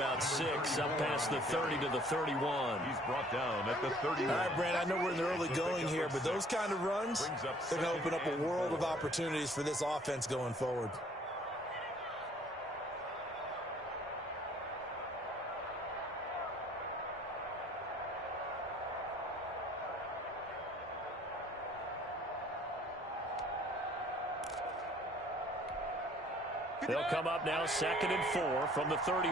about 6, up past the 30 to the 31. He's brought down at the 31. All right, Brand, I know we're in the early going here, but those kind of runs, they're going to open up a world of opportunities for this offense going forward. They'll come up now 2nd and 4 from the 31.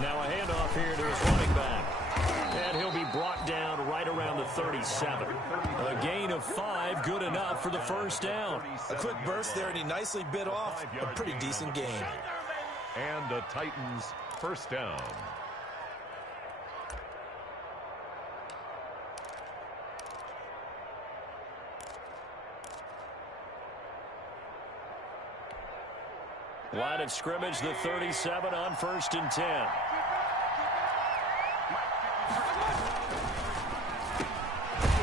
Now a handoff here to his running back. And he'll be brought down right around the 37. A gain of 5, good enough for the first down. A quick burst there, and he nicely bit off a pretty decent gain. And the Titans first down. Line of scrimmage, the 37 on 1st and 10.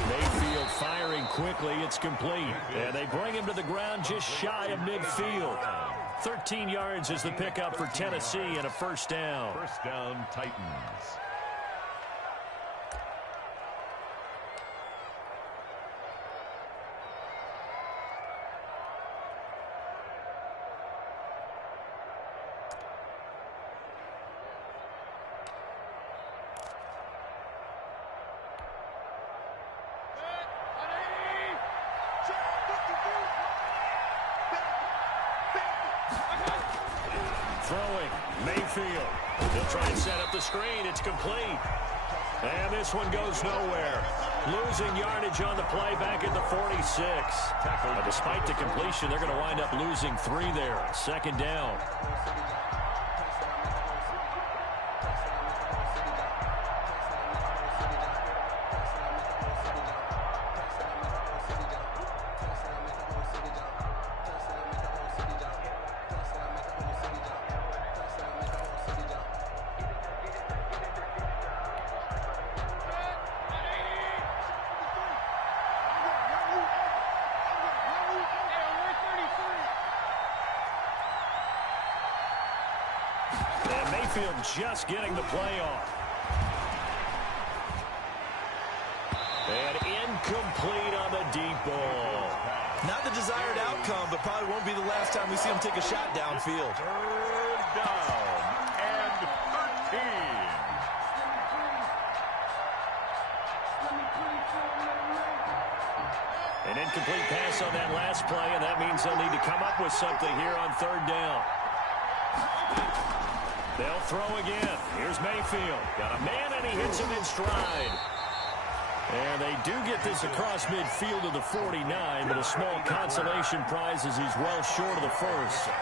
Mayfield firing quickly. It's complete. And they bring him to the ground just shy of midfield. 13 yards is the pickup for Tennessee and a first down. First down, Titans. Throwing, Mayfield. He'll try and set up the screen. It's complete. And this one goes nowhere. Losing yardage on the play back at the 46. But despite the completion, they're going to wind up losing 3 there. 2nd down. Mayfield just getting the play off. And incomplete on the deep ball. Not the desired outcome, but probably won't be the last time we see him take a shot downfield. 3rd down and 13. An incomplete pass on that last play, and that means they'll need to come up with something here on 3rd down. They'll throw again. Here's Mayfield. Got a man, and he hits him in stride. And they do get this across midfield to the 49, but a small consolation prize as he's well short of the first.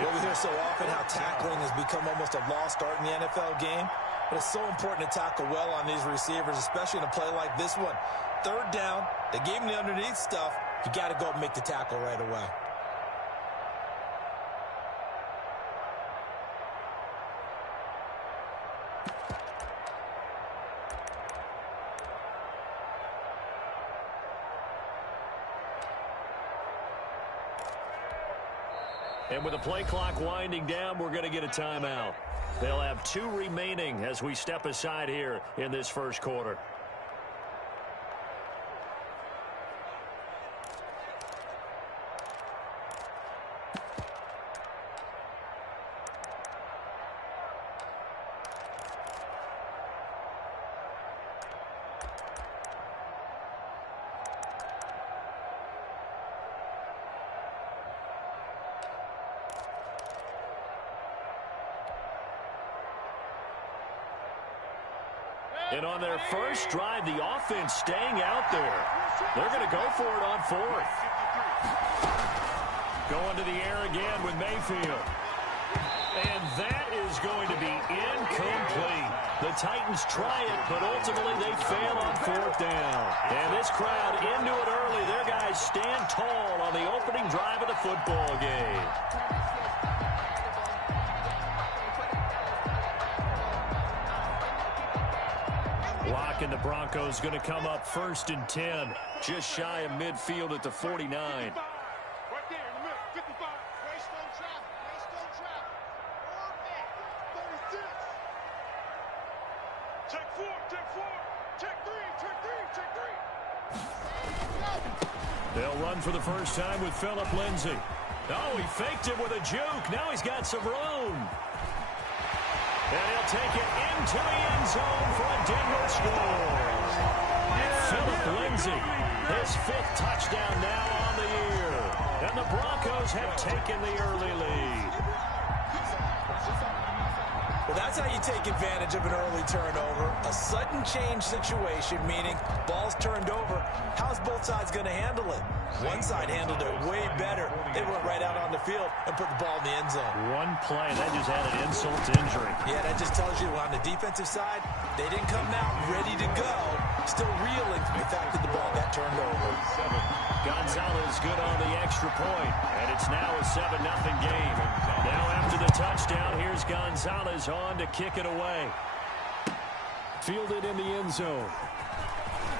Well, we hear so often how tackling has become almost a lost art in the NFL game. But it's so important to tackle well on these receivers, especially in a play like this one. 3rd down, they gave him the underneath stuff. You got to go and make the tackle right away. And with the play clock winding down, we're going to get a timeout. They'll have 2 remaining as we step aside here in this first quarter. And on their first drive, the offense staying out there. They're going to go for it on 4th. Going to the air again with Mayfield. And that is going to be incomplete. The Titans try it, but ultimately they fail on 4th down. And this crowd into it early. Their guys stand tall on the opening drive of the football game. Clock and the Broncos going to come up 1st and 10. Just shy of midfield at the 49. Right there in the middle, 55. Waste no traffic, waste no traffic. 36. Check 4, check 4. Check 3, check 3, check 3. They'll run for the first time with Phillip Lindsay. Oh, he faked it with a juke. Now he's got some room. And he'll take it into the end zone for a Denver score. Phillip Lindsay, his 5th touchdown now on the year. And the Broncos have taken the early lead. Well, that's how you take advantage of an early turnover. A sudden change situation, meaning ball's turned over. How's both sides going to handle it? One side handled it way better. They went right out on the field and put the ball in the end zone. One play, that just added insult to injury. Yeah, that just tells you on the defensive side, they didn't come out ready to go. Still reeling from the fact that the ball got turned over. Gonzalez good on the extra point, and it's now a 7-0 game. Now after the touchdown, here's Gonzalez on to kick it away. Fielded in the end zone.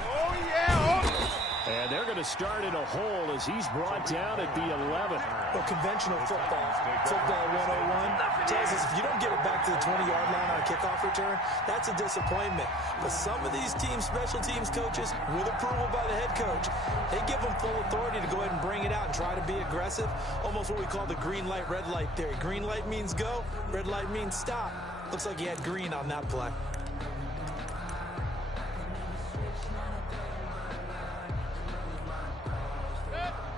Oh, yeah. And they're going to start in a hole as he's brought down at the 11. Well, conventional football 101, tells us if you don't get it back to the 20-yard line on a kickoff return, that's a disappointment. But some of these teams, special teams coaches, with approval by the head coach, they give them full authority to go ahead and bring it out and try to be aggressive. Almost what we call the green light, red light theory. Green light means go, red light means stop. Looks like he had green on that play.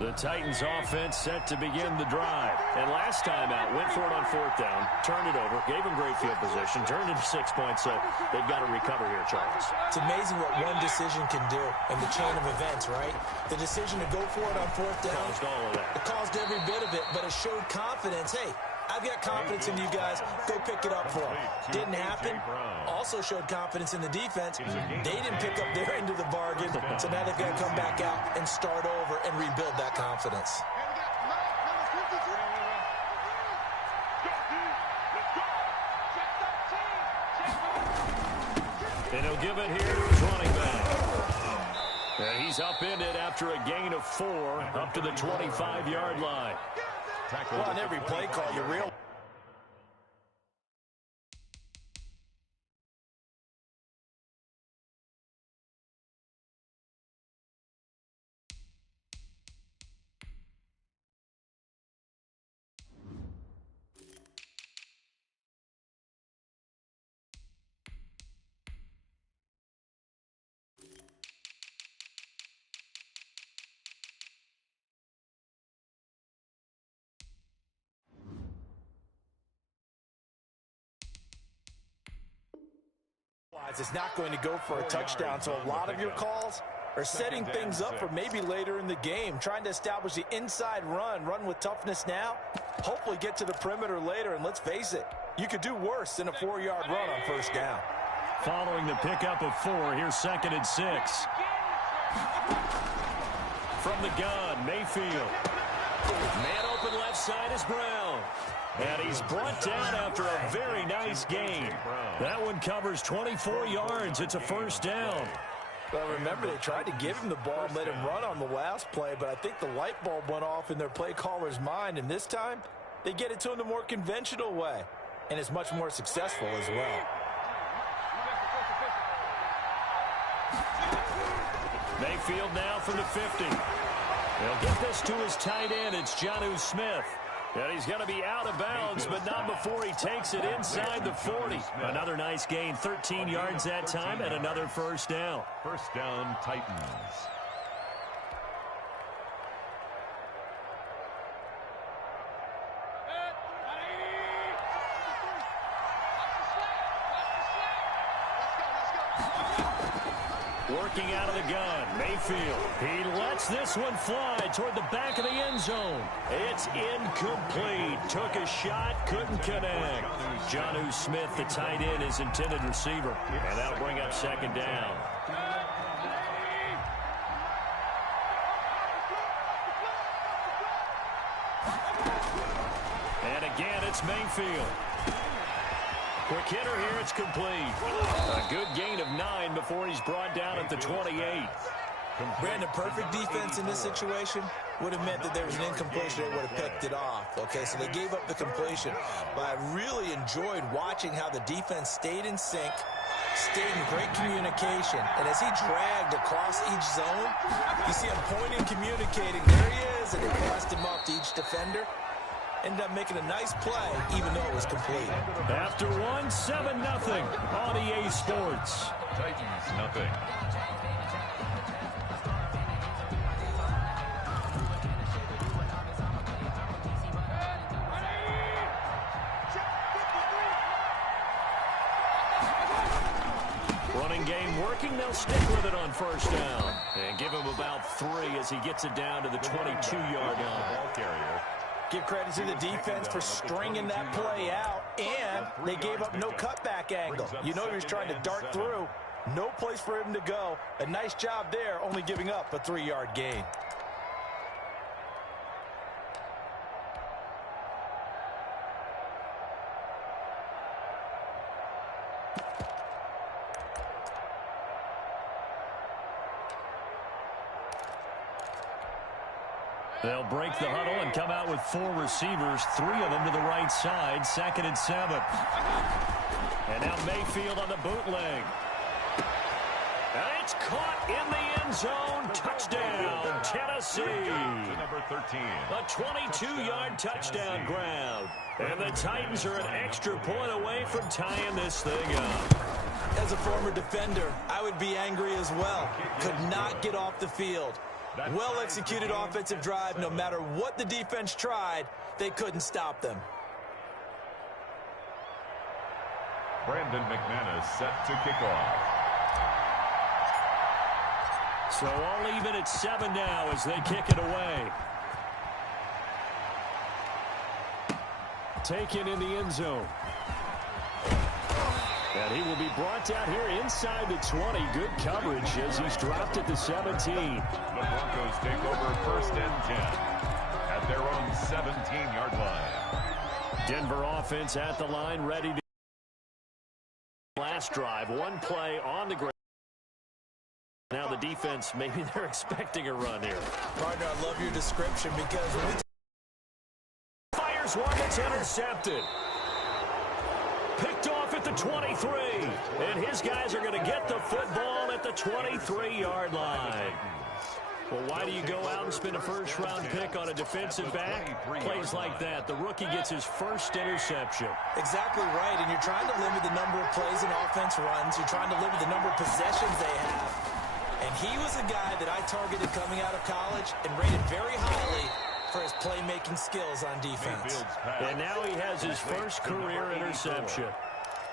The Titans offense set to begin the drive. And last time out, went for it on 4th down, turned it over, gave them great field position, turned it to 6 points, so they've got to recover here, Charles. It's amazing what one decision can do in the chain of events, right? The decision to go for it on 4th down. Caused all of that. It caused every bit of it, but it showed confidence. Hey, I've got confidence in you guys. Go pick it up for them. Didn't happen. Also showed confidence in the defense. They didn't pick up their end of the bargain, so now they've got to come back out and start over and rebuild that confidence. And he'll give it here to his running back. And he's upended after a gain of 4 up to the 25-yard line. Well, on every play call, you realize. It's not going to go for a touchdown, so a lot of your calls are setting things up for maybe later in the game, trying to establish the inside run with toughness now, hopefully get to the perimeter later, and let's face it, you could do worse than a 4-yard run on 1st down. Following the pickup of 4, here's 2nd and 6. From the gun, Mayfield. Man open left side is Brown. And he's brought down after a very nice gain. That one covers 24 yards. It's a 1st down. Well, remember, they tried to give him the ball and let him run on the last play, but I think the light bulb went off in their play caller's mind, and this time, they get it to him the more conventional way, and it's much more successful as well. Mayfield now from the 50. They'll get this to his tight end. It's Jonnu Smith. And he's going to be out of bounds, but not before he takes it inside the 40. Another nice gain, 13 yards that time, and another 1st down. 1st down, Titans. Working out of the gun, Mayfield. He lets this one fly toward the back of the end zone. It's incomplete. Took a shot, couldn't connect. Jonnu Smith, the tight end, is intended receiver. And that'll bring up 2nd down. And again, it's Mayfield. Quick hitter here, it's complete. A good gain of 9 before he's brought down at the 28. Brandon, perfect defense in this situation would have meant that there was an incompletion. They would have picked it off. Okay, so they gave up the completion. But I really enjoyed watching how the defense stayed in sync, stayed in great communication. And as he dragged across each zone, you see him pointing, communicating. There he is, and he passed him off to each defender. Ended up making a nice play, even though it was complete. After one, 7-0 on EA Sports. Titans, nothing. Running game working. They'll stick with it on first down. And give him about 3 as he gets it down to the 22-yard line. Ball carrier. Give credit to the defense for stringing that play out, and they gave up no cutback angle. You know he was trying to dart through. No place for him to go. A nice job there, only giving up a 3-yard gain. They'll break the huddle and come out with 4 receivers, 3 of them to the right side, 2nd and 7. And now Mayfield on the bootleg. And it's caught in the end zone. Touchdown, Tennessee. To number 13. A 22-yard touchdown grab. And the Titans are an extra point away from tying this thing up. As a former defender, I would be angry as well. Could not get off the field. Well-executed offensive drive. No matter what the defense tried, they couldn't stop them. Brandon McManus set to kick off. So all even at 7 now as they kick it away. Taken in the end zone. And he will be brought down here inside the 20. Good coverage as he's dropped at the 17. The Broncos take over 1st and 10 at their own 17-yard line. Denver offense at the line, ready to last drive. 1 play on the ground. Now the defense, maybe they're expecting a run here. Partner, I love your description because when we fires one that's intercepted. Picked off at the 23. And his guys are going to get the football at the 23-yard line. Well, why do you go out and spend a first-round pick on a defensive back? Plays like that. The rookie gets his first interception. Exactly right, and you're trying to limit the number of plays and offense runs. You're trying to limit the number of possessions they have. And he was a guy that I targeted coming out of college and rated very highly for his playmaking skills on defense. And now he has his first career interception.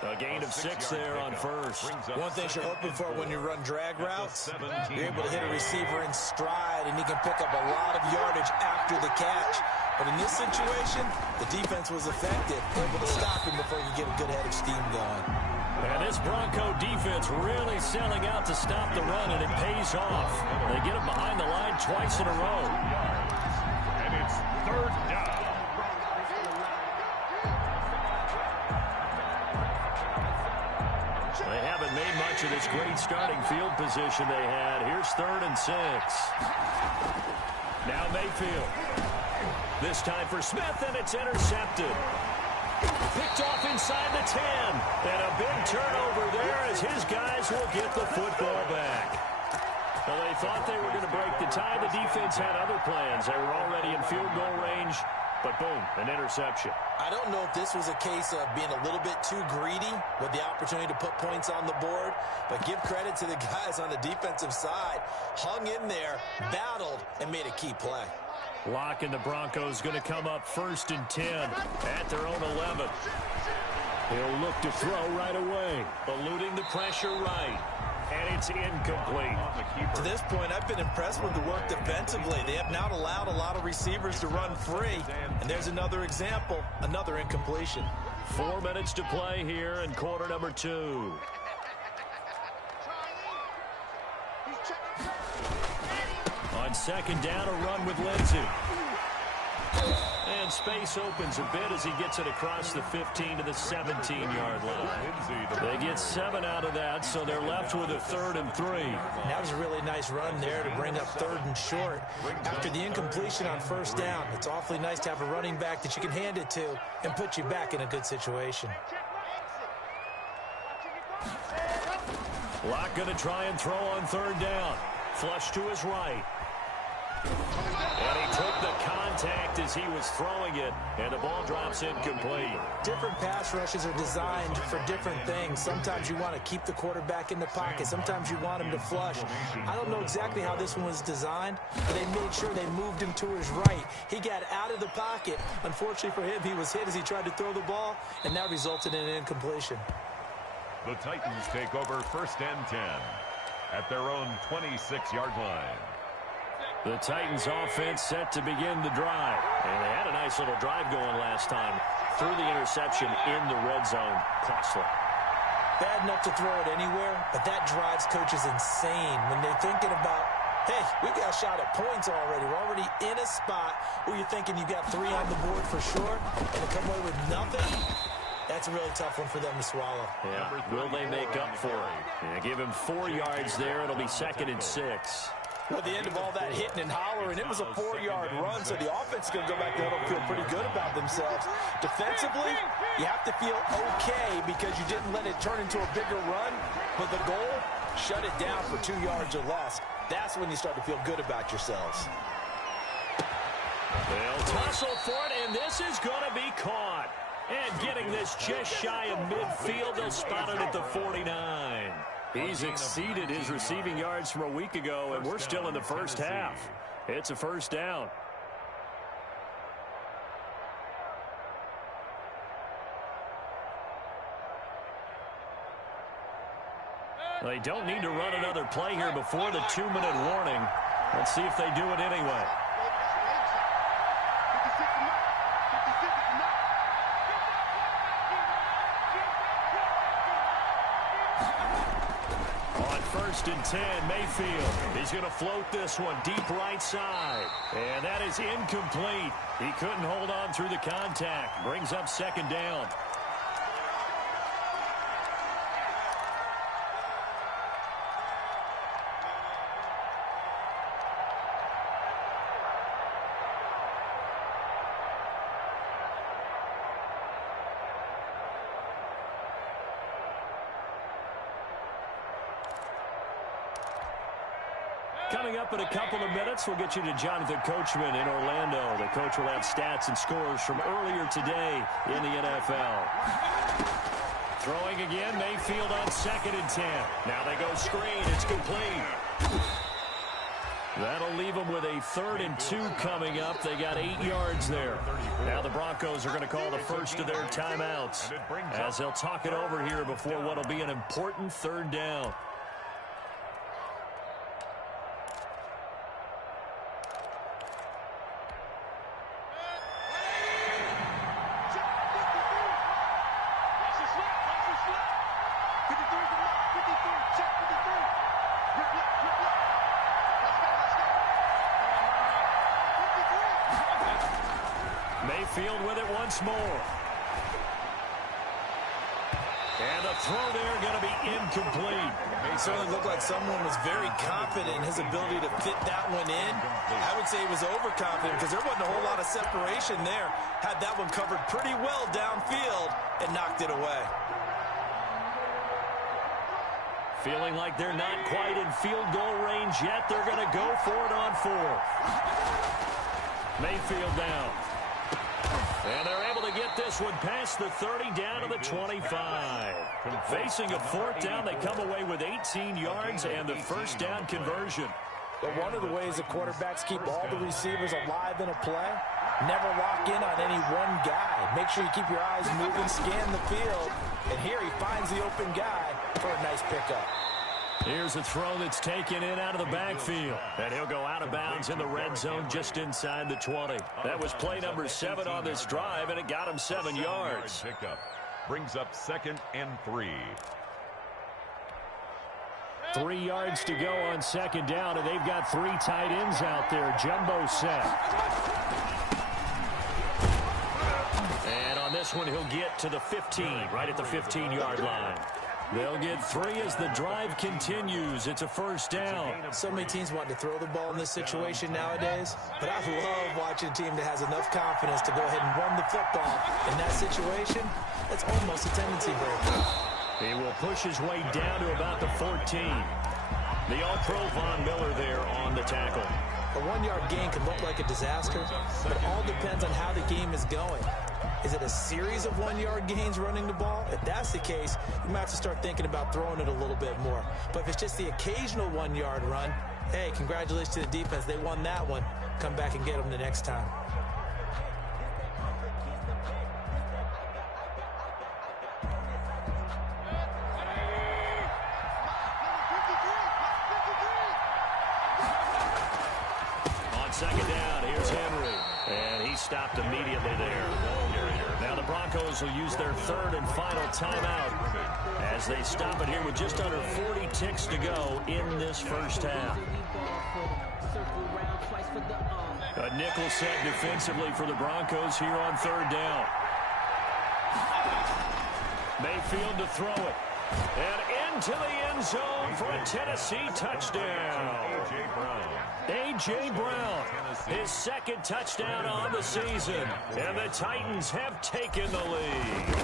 A gain of 6 there on first. One thing you're hoping for when you run drag routes, you're able to hit a receiver in stride, and he can pick up a lot of yardage after the catch. But in this situation, the defense was effective, able to stop him before he could get a good head of steam going. And this Bronco defense really selling out to stop the run, and it pays off. They get him behind the line twice in a row. And it's 3rd down. They haven't made much of this great starting field position they had. Here's 3rd and 6. Now Mayfield. This time for Smith, and it's intercepted. Picked off inside the 10. And a big turnover there as his guys will get the football back. Well, they thought they were going to break the tie. The defense had other plans. They were already in field goal range. But boom, an interception. I don't know if this was a case of being a little bit too greedy with the opportunity to put points on the board, but give credit to the guys on the defensive side. Hung in there, battled, and made a key play. Lock and the Broncos going to come up 1st and 10 at their own 11. He'll look to throw right away, eluding the pressure right. And it's incomplete. To this point, I've been impressed with the work defensively. They have not allowed a lot of receivers to run free. And there's another example, another incompletion. 4 minutes to play here in quarter number 2. On 2nd down, a run with Lindsey. And space opens a bit as he gets it across the 15 to the 17-yard line. They get 7 out of that, so they're left with a 3rd and 3. That was a really nice run there to bring up 3rd and short. After the incompletion on 1st down, it's awfully nice to have a running back that you can hand it to and put you back in a good situation. Locke going to try and throw on 3rd down. Flush to his right. And he took the contact as he was throwing it, and the ball drops incomplete. Different pass rushes are designed for different things. Sometimes you want to keep the quarterback in the pocket. Sometimes you want him to flush. I don't know exactly how this one was designed, but they made sure they moved him to his right. He got out of the pocket. Unfortunately for him, he was hit as he tried to throw the ball, and that resulted in an incompletion. The Titans take over 1st and 10 at their own 26-yard line. The Titans offense set to begin the drive. And they had a nice little drive going last time. Threw the interception in the red zone. Costly. Bad enough to throw it anywhere, but that drives coaches insane when they're thinking about, hey, we got a shot at points already. We're already in a spot where you're thinking you got 3 on the board for sure, and to come away with nothing, that's a really tough one for them to swallow. Yeah. Will they make up for it? Yeah, give him 4 yards there. It'll be 2nd and 6. Well, at the end of all that hitting and hollering, it was a 4-yard run, so the offense is going to go back there and feel pretty good about themselves. Defensively, you have to feel okay because you didn't let it turn into a bigger run, but the goal, shut it down for 2 yards or less. That's when you start to feel good about yourselves. They'll tussle for it, and this is going to be caught. And getting this just shy of midfield, they'll spot it at the 49. He's exceeded his receiving yards from a week ago, and we're still in the first half. It's a 1st down. They don't need to run another play here before the 2-minute warning. Let's see if they do it anyway. On 1st and 10, Mayfield. He's going to float this one deep right side. And that is incomplete. He couldn't hold on through the contact. Brings up 2nd down. Coming up in a couple of minutes, we'll get you to Jonathan Coachman in Orlando. The coach will have stats and scores from earlier today in the NFL. Throwing again, Mayfield on 2nd and 10. Now they go screen. It's complete. That'll leave them with a 3rd and 2 coming up. They got 8 yards there. Now the Broncos are going to call the first of their timeouts as they'll talk it over here before what will be an important 3rd down. Mayfield with it once more. And the throw there going to be incomplete. It certainly looked like someone was very confident in his ability to fit that one in. I would say he was overconfident because there wasn't a whole lot of separation there. Had that one covered pretty well downfield and knocked it away. Feeling like they're not quite in field goal range yet. They're going to go for it on 4th. Mayfield down. And they're able to get this one past the 30 down to the 25. Facing a 4th down, they come away with 18 yards and the 1st down conversion. But one of the ways the quarterbacks keep all the receivers alive in a play, never lock in on any one guy. Make sure you keep your eyes moving, scan the field. And here he finds the open guy for a nice pickup. Here's a throw that's taken in out of the backfield. And he'll go out of bounds in the red zone just inside the 20. That was play number 7 on this drive, and it got him 7 yards. Pickup brings up 2nd and 3. 3 yards to go on 2nd down, and they've got 3 tight ends out there. Jumbo set. On this one, he'll get to the 15, right at the 15-yard line. They'll get 3 as the drive continues. It's a first down. So many teams want to throw the ball in this situation nowadays, but I love watching a team that has enough confidence to go ahead and run the football. In that situation, it's almost a tendency breaker. He will push his way down to about the 14. The All-Pro Von Miller there on the tackle. A 1-yard gain can look like a disaster, but it all depends on how the game is going. Is it a series of 1-yard gains running the ball? If that's the case, you might have to start thinking about throwing it a little bit more. But if it's just the occasional 1-yard run, hey, congratulations to the defense. They won that one. Come back and get them the next time. On second down, here's Henry. And he stopped immediately there. Now the Broncos will use their 3rd and final timeout as they stop it here with just under 40 ticks to go in this first half. A nickel set defensively for the Broncos here on 3rd down. Mayfield to throw it. And into the end zone for a Tennessee touchdown. A.J. Brown, his 2nd touchdown on the season. And the Titans have taken the lead.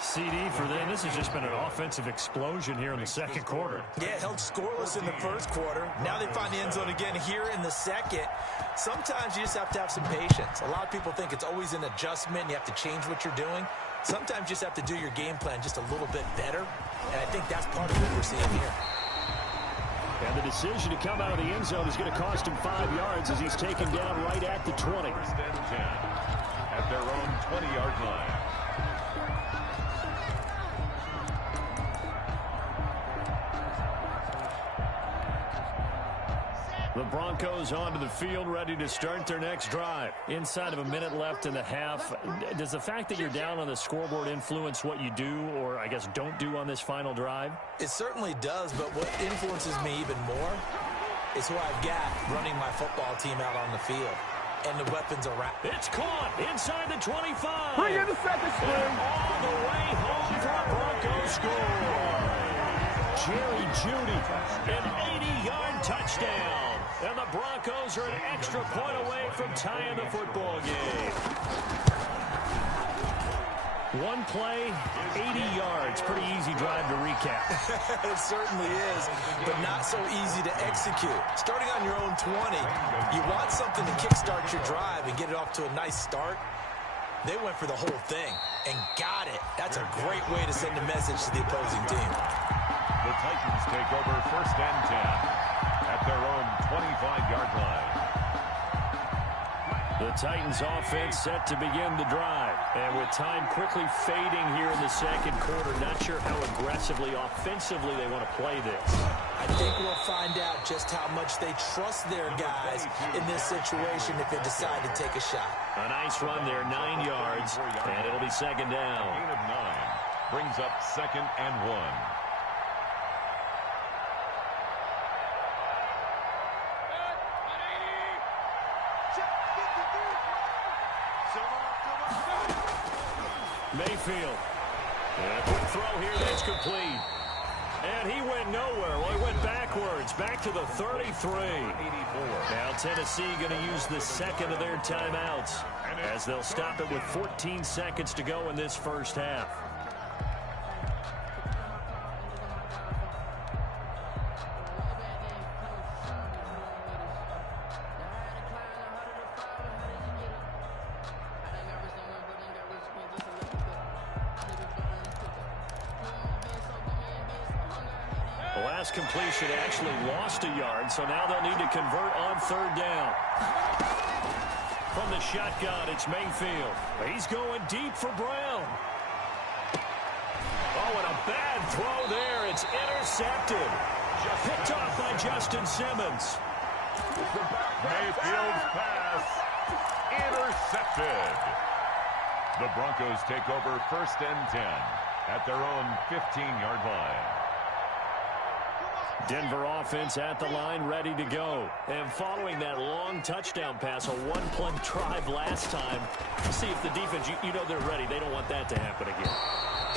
CD for them. This has just been an offensive explosion here in the 2nd quarter. Yeah, held scoreless in the 1st quarter. Now they find the end zone again here in the 2nd. Sometimes you just have to have some patience. A lot of people think it's always an adjustment. You have to change what you're doing. Sometimes you just have to do your game plan just a little bit better. And I think that's part of what we're seeing here. And the decision to come out of the end zone is going to cost him 5 yards as he's taken down right at the 20. 1st and 10 at their own 20-yard line. The Broncos onto the field, ready to start their next drive. Inside of a minute left in the half, does the fact that you're down on the scoreboard influence what you do, or I guess don't do on this final drive? It certainly does, but what influences me even more is who I've got running my football team out on the field and the weapons around. It's caught inside the 25. Bring in the second string. All the way home for a Broncos score. Jerry Jeudy, an 80-yard touchdown. And the Broncos are an extra point away from tying the football game. One play, 80 yards. Pretty easy drive to recap. It certainly is, but not so easy to execute. Starting on your own 20, you want something to kickstart your drive and get it off to a nice start. They went for the whole thing and got it. That's a great way to send a message to the opposing team. The Titans take over 1st and 10 at their own 25-yard line. The Titans offense set to begin the drive. And with time quickly fading here in the 2nd quarter, not sure how aggressively, offensively they want to play this. I think we'll find out just how much they trust their guys in this situation if they decide to take a shot. A nice run there, 9 yards, and it'll be 2nd down. Gain of 9 brings up 2nd and 1. Mayfield. And a quick throw here that's complete. And he went nowhere. Well, he went backwards, back to the 33. Now Tennessee going to use the 2nd of their timeouts as they'll stop it with 14 seconds to go in this first half. The last completion actually lost a yard, so now they'll need to convert on 3rd down. From the shotgun, it's Mayfield. He's going deep for Brown. Oh, and a bad throw there. It's intercepted. Picked off by Justin Simmons. Mayfield's pass intercepted. The Broncos take over 1st and 10 at their own 15-yard line. Denver offense at the line, ready to go. And following that long touchdown pass, a one-play drive last time, see if the defense, you know they're ready. They don't want that to happen again.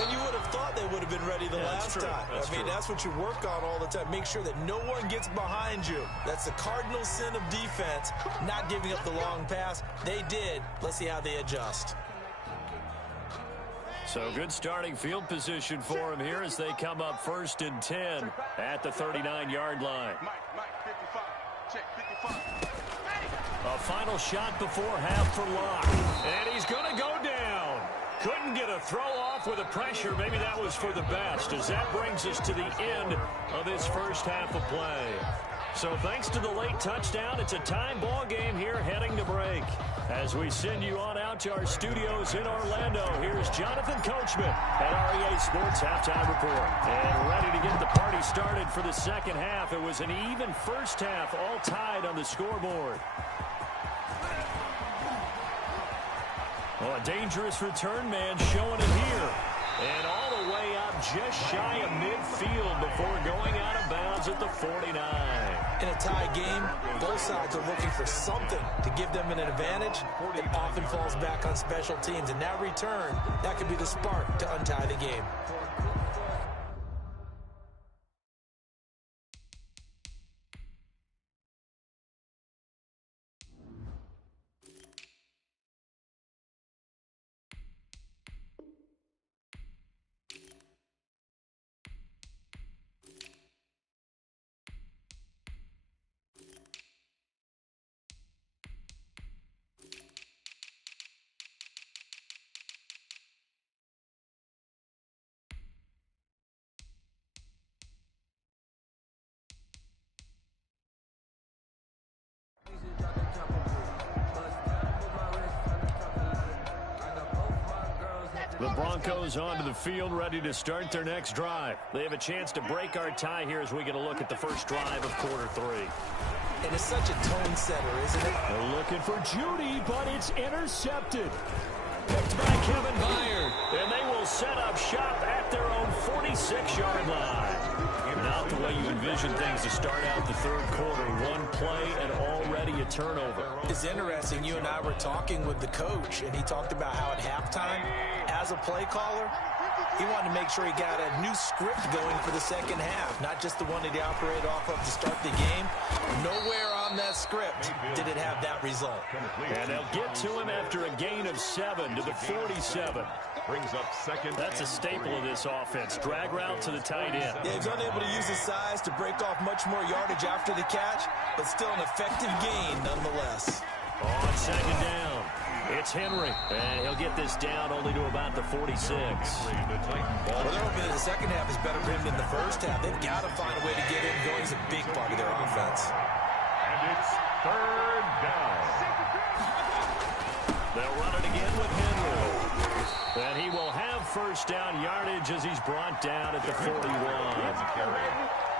And you would have thought they would have been ready the last time. That's what you work on all the time. Make sure that no one gets behind you. That's the cardinal sin of defense, not giving up the long pass. They did. Let's see how they adjust. So good starting field position for them here as they come up 1st and 10 at the 39-yard line. A final shot before half for Locke. And he's going to go down. Couldn't get a throw off with the pressure. Maybe that was for the best, as that brings us to the end of this first half of play. So thanks to the late touchdown, it's a time ball game here heading to break. As we send you on out to our studios in Orlando, here's Jonathan Coachman at REA Sports Halftime Report. And ready to get the party started for the second half. It was an even first half, all tied on the scoreboard. Oh, a dangerous return man showing it here. And all the way up just shy of midfield before going out of bounds at the 49. In a tie game, both sides are looking for something to give them an advantage. It often falls back on special teams. And that return, that could be the spark to untie the game. The Broncos onto the field, ready to start their next drive. They have a chance to break our tie here as we get a look at the first drive of quarter 3. And it's such a tone setter, isn't it? They're looking for Judy, but it's intercepted. Picked by Kevin Byard. And they will set up shop at their own 46-yard line. Not the way you envision things to start out the third quarter. One play and already a turnover. It's interesting. You and I were talking with the coach, and he talked about how at halftime, as a play caller, he wanted to make sure he got a new script going for the second half, not just the one that he operated off of to start the game. Nowhere on that script did it have that result. And they'll get to him after a gain of 7 to the 47. Brings up second. That's a staple of this offense. Drag route to the tight end. Yeah, he's unable to use his size to break off much more yardage after the catch, but still an effective gain nonetheless. On second down, it's Henry, and he'll get this down only to about the 46. Well, they're hoping that the second half is better for him than the first half. They've got to find a way to get him going. He's a big part of their offense. And it's third down. They'll run it again with Henry. And he will have first down yardage as he's brought down at the 41.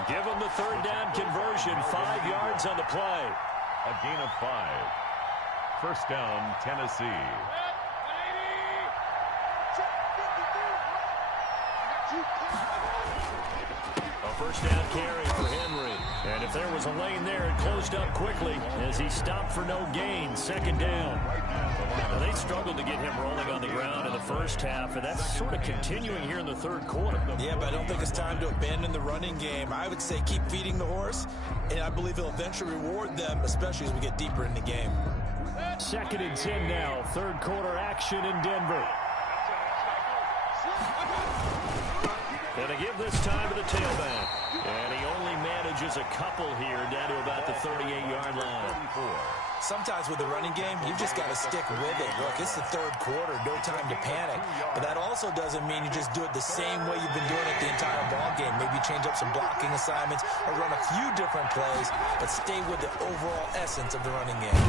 Give him the third down conversion, 5 yards on the play. A gain of 5. First down, Tennessee. A first down carry for Henry. And if there was a lane there, it closed up quickly as he stopped for no gain. Second down. Now, they struggled to get him rolling on the ground in the first half, and that's sort of continuing here in the third quarter. Yeah, but I don't think it's time to abandon the running game. I would say keep feeding the horse, and I believe he'll eventually reward them, especially as we get deeper in the game. Second and 10 now. Third quarter action in Denver. And to give this time to the tailback. And he only manages a couple here down to about the 38-yard line. Sometimes with the running game, you've just got to stick with it. Look, it's the third quarter, no time to panic. But that also doesn't mean you just do it the same way you've been doing it the entire ball game. Maybe change up some blocking assignments or run a few different plays, but stay with the overall essence of the running game.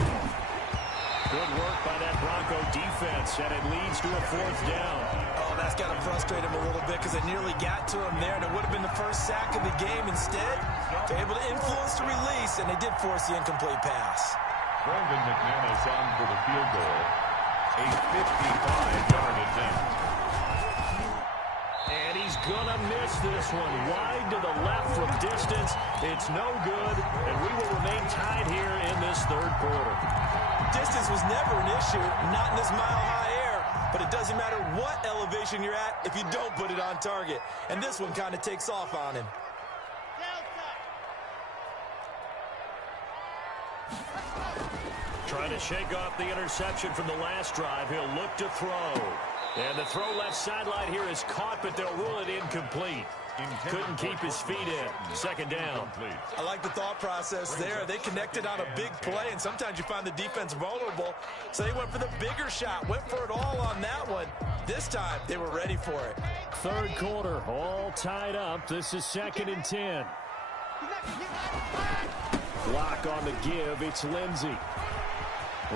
Good work by that Bronco defense, and it leads to a fourth down. Oh, that's got to frustrate him a little bit because it nearly got to him there, and it would have been the first sack of the game. Instead, they're able to influence the release, and they did force the incomplete pass. Brandon McManus on for the field goal. A 55-yard attempt. And he's gonna miss this one. Wide to the left from distance. It's no good, and we will remain tied here in this third quarter. Distance was never an issue, not in this mile-high air. But it doesn't matter what elevation you're at if you don't put it on target. And this one kind of takes off on him. Trying to shake off the interception from the last drive. He'll look to throw. And the throw left sideline here is caught, but they'll rule it incomplete. Couldn't keep his feet in. Second down. I like the thought process there. They connected on a big play, and sometimes you find the defense vulnerable. So they went for the bigger shot, went for it all on that one. This time, they were ready for it. Third quarter, all tied up. This is 2nd and 10. Block on the give. It's Lindsey.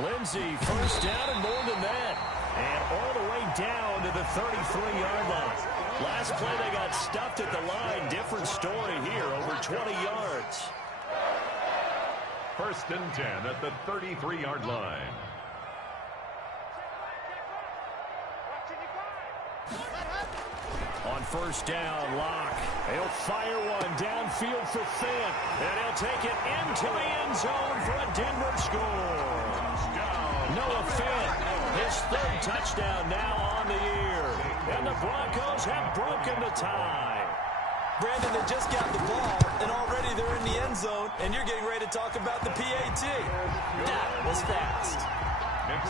Lindsey, first down and more than that. And all the way down to the 33-yard line. Last play, they got stuffed at the line. Different story here, over 20 yards. 1st and 10 at the 33-yard line. On first down, Locke. He'll fire one downfield for Fant. And he'll take it into the end zone for a Denver score. Noah Fant, his 3rd touchdown now on the year. And the Broncos have broken the tie. Brandon, they just got the ball, and already they're in the end zone, and you're getting ready to talk about the PAT. That was fast.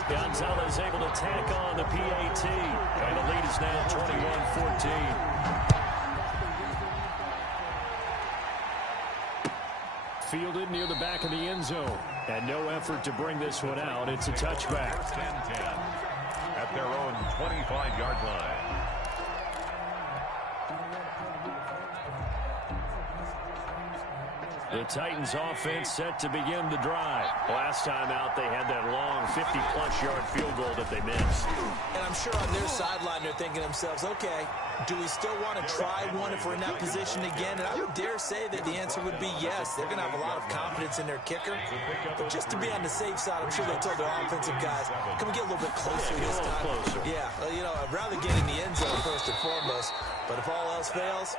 Gonzalez able to tack on the PAT. And the lead is now 21-14. Fielded near the back of the end zone. And no effort to bring this one out. It's a touchback. 1st and 10 at their own 25-yard line. The Titans offense set to begin the drive. Last time out, they had that long 50-plus yard field goal that they missed. And I'm sure on their sideline, they're thinking to themselves, okay, do we still want to try one if we're in that position again? And I would dare say that the answer would be yes. They're going to have a lot of confidence in their kicker. But just to be on the safe side, I'm sure they told their offensive guys, can we get a little bit closer this time? Closer. Yeah, well, you know, I'd rather get in the end zone first and foremost. But if all else fails,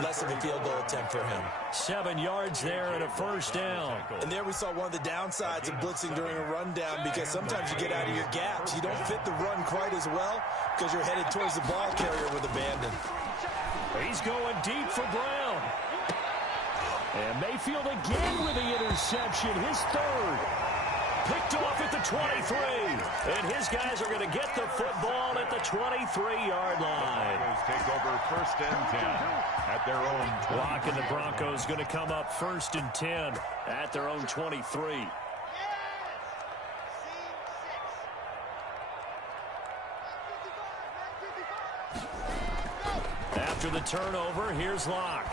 less of a field goal attempt for him. 7 yards there and a first down. And there we saw one of the downsides of blitzing during a rundown, because sometimes you get out of your gaps. You don't fit the run quite as well because you're headed towards the ball carrier with abandon. He's going deep for Brown. And Mayfield again with the interception, his 3rd. Picked off at the 23. And his guys are going to get the football at the 23-yard line. Take over 1st and 10 at their own 20. Locke and the Broncos going to come up 1st and 10 at their own 23. After the turnover, here's Locke.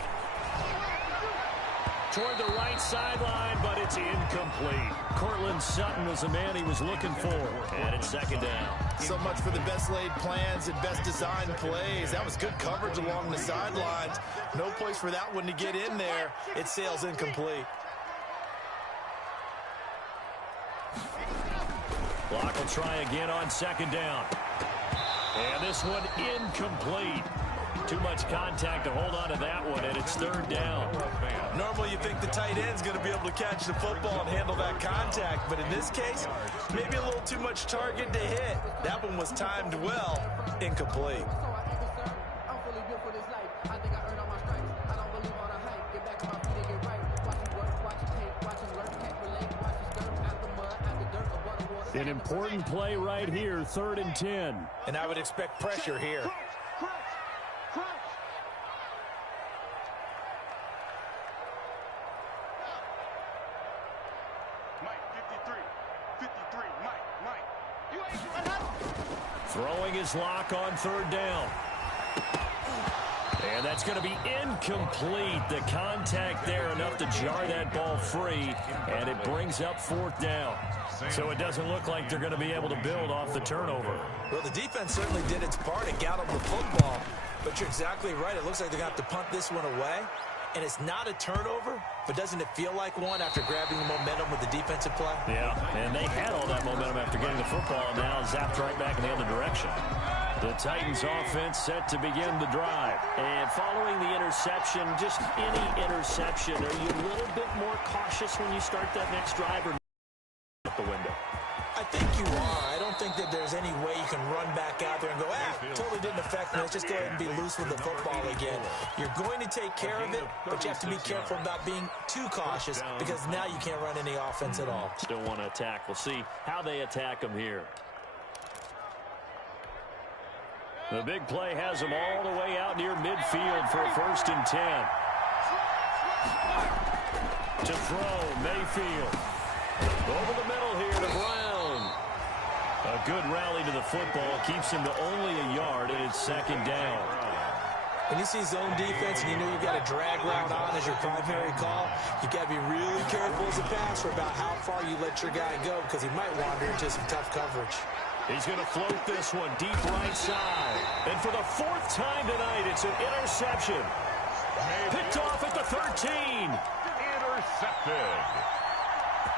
Toward the right sideline, but it's incomplete. Cortland Sutton was the man he was looking for. And it's 2nd down. So much for the best laid plans and best designed plays. That was good coverage along the sidelines. No place for that one to get in there. It sails incomplete. Locke will try again on 2nd down. And this one incomplete. Too much contact to hold on to that one, and it's 3rd down. Normally you think the tight end's going to be able to catch the football and handle that contact, but in this case, maybe a little too much target to hit. That one was timed well, incomplete. An important play right here, 3rd and 10. And I would expect pressure here. Throwing his Locke on 3rd down. And that's going to be incomplete. The contact there enough to jar that ball free, and it brings up 4th down. So it doesn't look like they're going to be able to build off the turnover. Well, the defense certainly did its part and got them the football. But you're exactly right. It looks like they're going to have to punt this one away. And it's not a turnover, but doesn't it feel like one after grabbing the momentum with the defensive play? Yeah, and they had all that momentum after getting the football, and now zapped right back in the other direction. The Titans offense set to begin the drive. And following the interception, just any interception, are you a little bit more cautious when you start that next drive or out the window? I think you are. I don't think that there's any way you can run back out there and go, totally didn't affect me. Let's just go ahead and be loose with the football again. You're going to take care of it, but you have to be careful about being too cautious because now you can't run any offense at all. Still want to attack. We'll see how they attack them here. The big play has them all the way out near midfield for a 1st and 10. To throw, Mayfield. Over the middle here to Brown. A good rally to the football keeps him to only a yard, and it's 2nd down. When you see zone defense and you know you've got a drag route on as your primary call, you've got to be really careful as a passer about how far you let your guy go because he might wander into some tough coverage. He's going to float this one deep right side. And for the 4th time tonight, it's an interception. Picked off at the 13. Intercepted.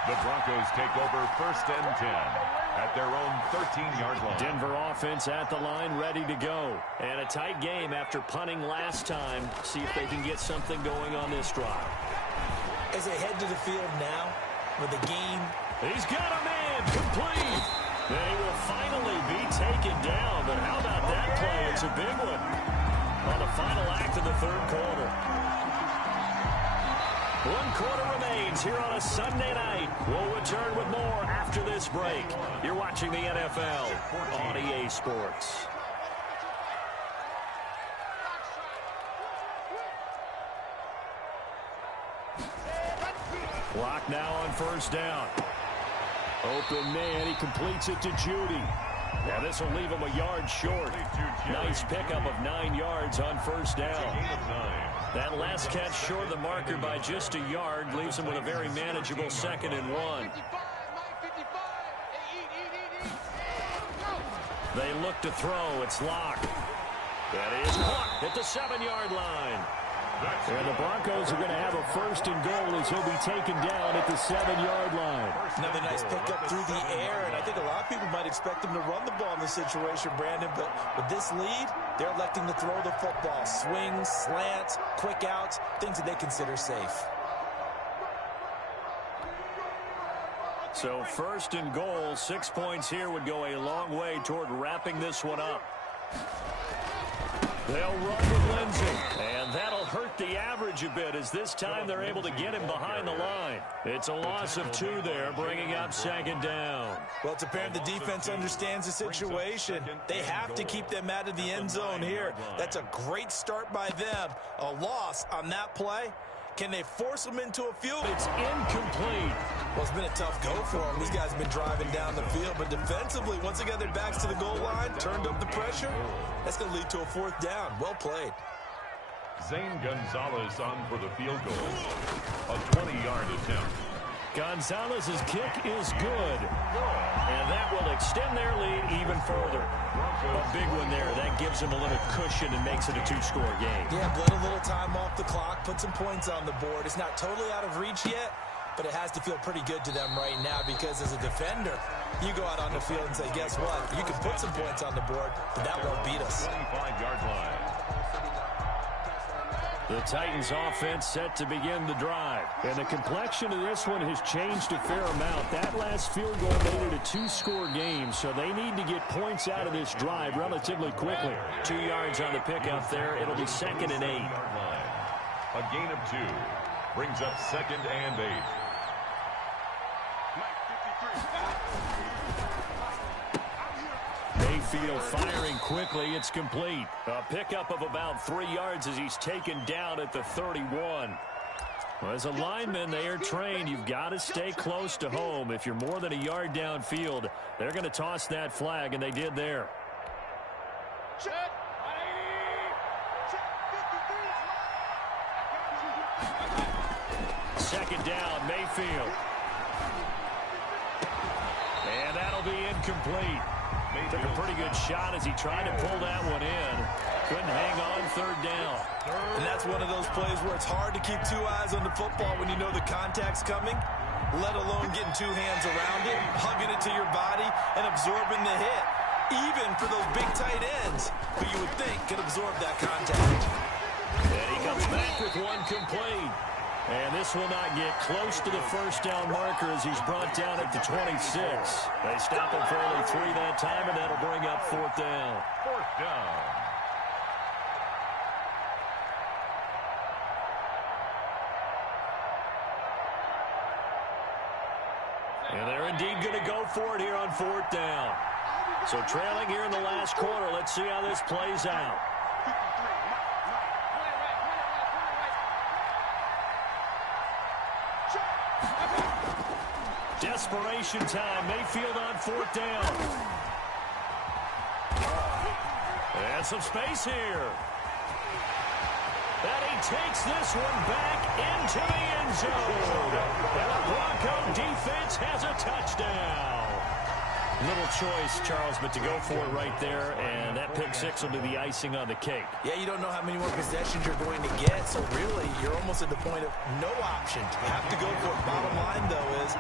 The Broncos take over 1st and 10 at their own 13-yard line. Denver offense at the line, ready to go. And a tight game after punting last time. See if they can get something going on this drive. As they head to the field now with the game. He's got a man complete. They will finally be taken down. But how about that play? It's a big one on the final act of the 3rd quarter. 1 quarter remains here on a Sunday night. We'll return with more after this break. You're watching the NFL on EA Sports. Clock now on 1st down. Open man, he completes it to Judy. Now this will leave him a yard short. Nice pickup of 9 yards on 1st down. That last catch short of the marker by just a yard leaves him with a very manageable 2nd and 1. They look to throw. It's locked. That is blocked at the 7-yard line. And the Broncos are going to have a 1st and goal as he'll be taken down at the 7-yard line. Another nice pickup through the air, and I think a lot of people might expect him to run the ball in this situation, Brandon, but with this lead, they're electing to throw the football. Swings, slants, quick outs, things that they consider safe. So 1st and goal, 6 points here would go a long way toward wrapping this one up. They'll run with Lindsey, and that'll hurt the average a bit as this time they're able to get him behind the line. It's a loss of 2 there, bringing up 2nd down. Well, it's apparent the defense understands the situation. They have to keep them out of the end zone here. That's a great start by them. A loss on that play. Can they force them into a field? It's incomplete. Well, it's been a tough go for them. These guys have been driving down the field, but defensively, once they got their backs to the goal line, turned up the pressure, that's going to lead to a 4th down. Well played. Zane Gonzalez on for the field goal. A 20-yard attempt. Gonzalez's kick is good. And that will extend their lead even further. A big one there. That gives them a little cushion and makes it a 2-score game. Yeah, let a little time off the clock, put some points on the board. It's not totally out of reach yet, but it has to feel pretty good to them right now because as a defender, you go out on the field and say, guess what? You can put some points on the board, but that won't beat us. 25-yard line. The Titans offense set to begin the drive. And the complexion of this one has changed a fair amount. That last field goal made it a 2-score game, so they need to get points out of this drive relatively quickly. 2 yards on the pickup there. It'll be 2nd and 8. A gain of 2 brings up 2nd and 8. Mayfield firing quickly. It's complete. A pickup of about 3 yards as he's taken down at the 31. Well, as a lineman, they are trained. You've got to stay close to home. If you're more than a yard downfield, they're going to toss that flag, and they did there. Second down, Mayfield. And that'll be incomplete. Took a pretty good shot as he tried to pull that one in. Couldn't hang on 3rd down. And that's one of those plays where it's hard to keep 2 eyes on the football when you know the contact's coming, let alone getting 2 hands around it, hugging it to your body, and absorbing the hit. even for those big tight ends, who you would think could absorb that contact. And he comes back with one complete. And this will not get close to the first down marker as he's brought down at the 26. They stop him for only 3 that time, and that'll bring up 4th down. 4th down. And they're indeed going to go for it here on 4th down. So trailing here in the last quarter. Let's see how this plays out. Desperation time. Mayfield on 4th down. And some space here. And he takes this one back into the end zone. And the Bronco defense has a touchdown. Little choice, Charles, but to go for it right there, and that pick six will be the icing on the cake. Yeah, you don't know how many more possessions you're going to get, so really, you're almost at the point of no options. You have to go for it. Bottom line, though, is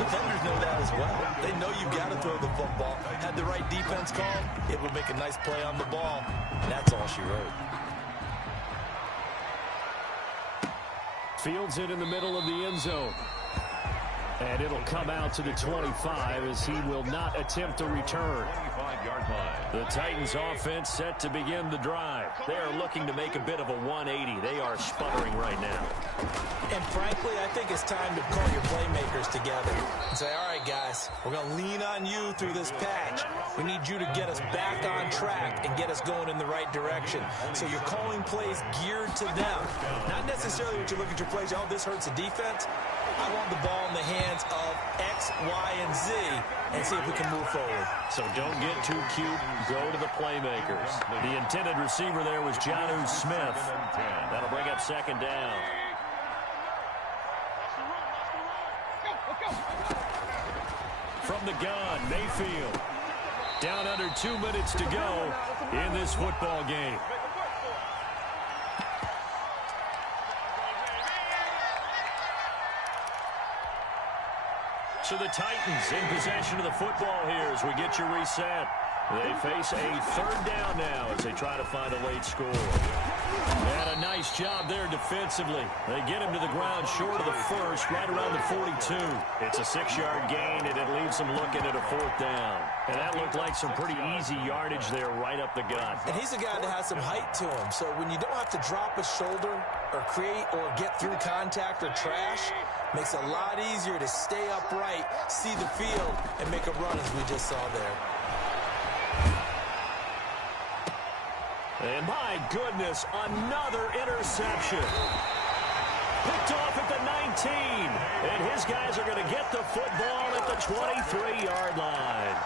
defenders know that as well. They know you've got to throw the football. Had the right defense called, it would make a nice play on the ball, and that's all she wrote. Fields it in the middle of the end zone. And it'll come out to the 25 as he will not attempt a return. 25-yard line. The Titans offense set to begin the drive. They are looking to make a bit of a 180. They are sputtering right now. And frankly, I think it's time to call your playmakers together and say, all right, guys, we're going to lean on you through this patch. We need you to get us back on track and get us going in the right direction. So you're calling plays geared to them. Not necessarily what you look at your plays, oh, this hurts the defense. I want the ball in the hands of X, Y, and Z and see if we can move forward. So don't get too cute. Go to the playmakers. The intended receiver there was Jonnu Smith. That'll bring up 2nd down. From the gun, Mayfield. Down under 2 minutes to go in this football game. So the Titans in possession of the football here as we get you reset. They face a 3rd down now as they try to find a late score. And a nice job there defensively. They get him to the ground short of the first, right around the 42. It's a 6-yard gain, and it leaves them looking at a 4th down. And that looked like some pretty easy yardage there right up the gut. And he's a guy that has some height to him, so when you don't have to drop a shoulder or create or get through contact or trash, makes it a lot easier to stay upright, see the field, and make a run as we just saw there. And my goodness, another interception. Picked off at the 19. And his guys are going to get the football at the 23-yard line.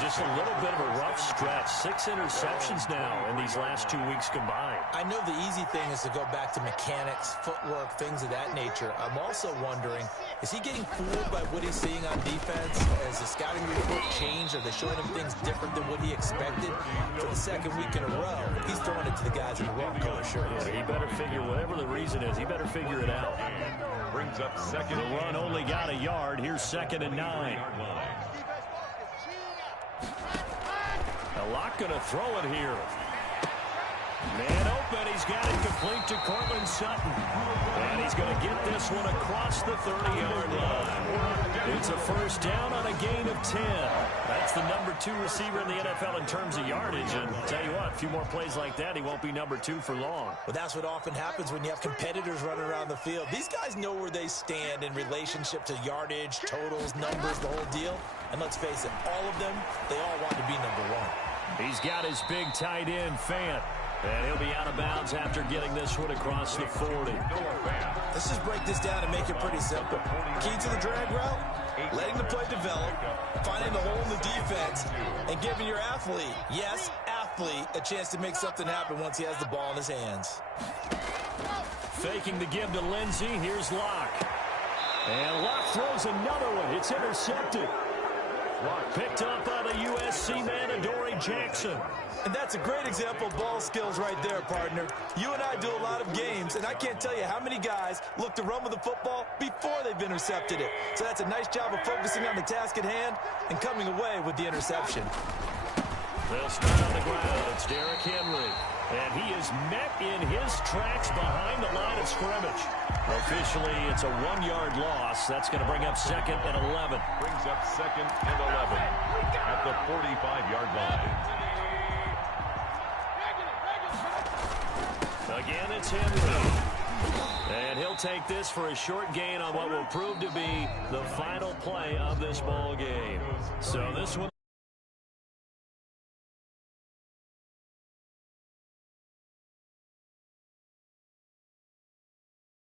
Just a little bit of a rough stretch. 6 interceptions now in these last 2 weeks combined. I know the easy thing is to go back to mechanics, footwork, things of that nature. I'm also wondering, is he getting fooled by what he's seeing on defense? Has the scouting report changed? Are they showing him things different than what he expected? For the 2nd week in a row, he's throwing it to the guys in the wrong color shirts. Yeah, he better figure, whatever the reason is, he better figure it out. Brings up 2nd. The run only got a yard. Here's 2nd and 9. A lot going to throw it here. Man open. He's got it complete to Cortland Sutton. And he's going to get this one across the 30-yard line. It's a 1st down on a gain of 10. That's the number 2 receiver in the NFL in terms of yardage. And tell you what, a few more plays like that, he won't be number 2 for long. Well, that's what often happens when you have competitors running around the field. These guys know where they stand in relationship to yardage, totals, numbers, the whole deal. And let's face it, all of them, they all want to be number 1. He's got his big tight end, Fant. And he'll be out of bounds after getting this one across the 40. Let's just break this down and make it pretty simple. Key to the drag route, letting the play develop, finding the hole in the defense, and giving your athlete, yes, athlete, a chance to make something happen once he has the ball in his hands. Faking the give to Lindsey. Here's Locke. And Locke throws another one. It's intercepted. Locke picked up by the USC man, Adoree Jackson. And that's a great example of ball skills right there, partner. You and I do a lot of games, and I can't tell you how many guys look to run with the football before they've intercepted it. So that's a nice job of focusing on the task at hand and coming away with the interception. They'll start on the ground. It's Derrick Henry. And he is met in his tracks behind the line of scrimmage. Officially, it's a 1-yard loss. That's going to bring up 2nd and 11. Brings up 2nd and 11 at the 45-yard line. Again, it's Henry. And he'll take this for a short gain on what will prove to be the final play of this ball game. So this one.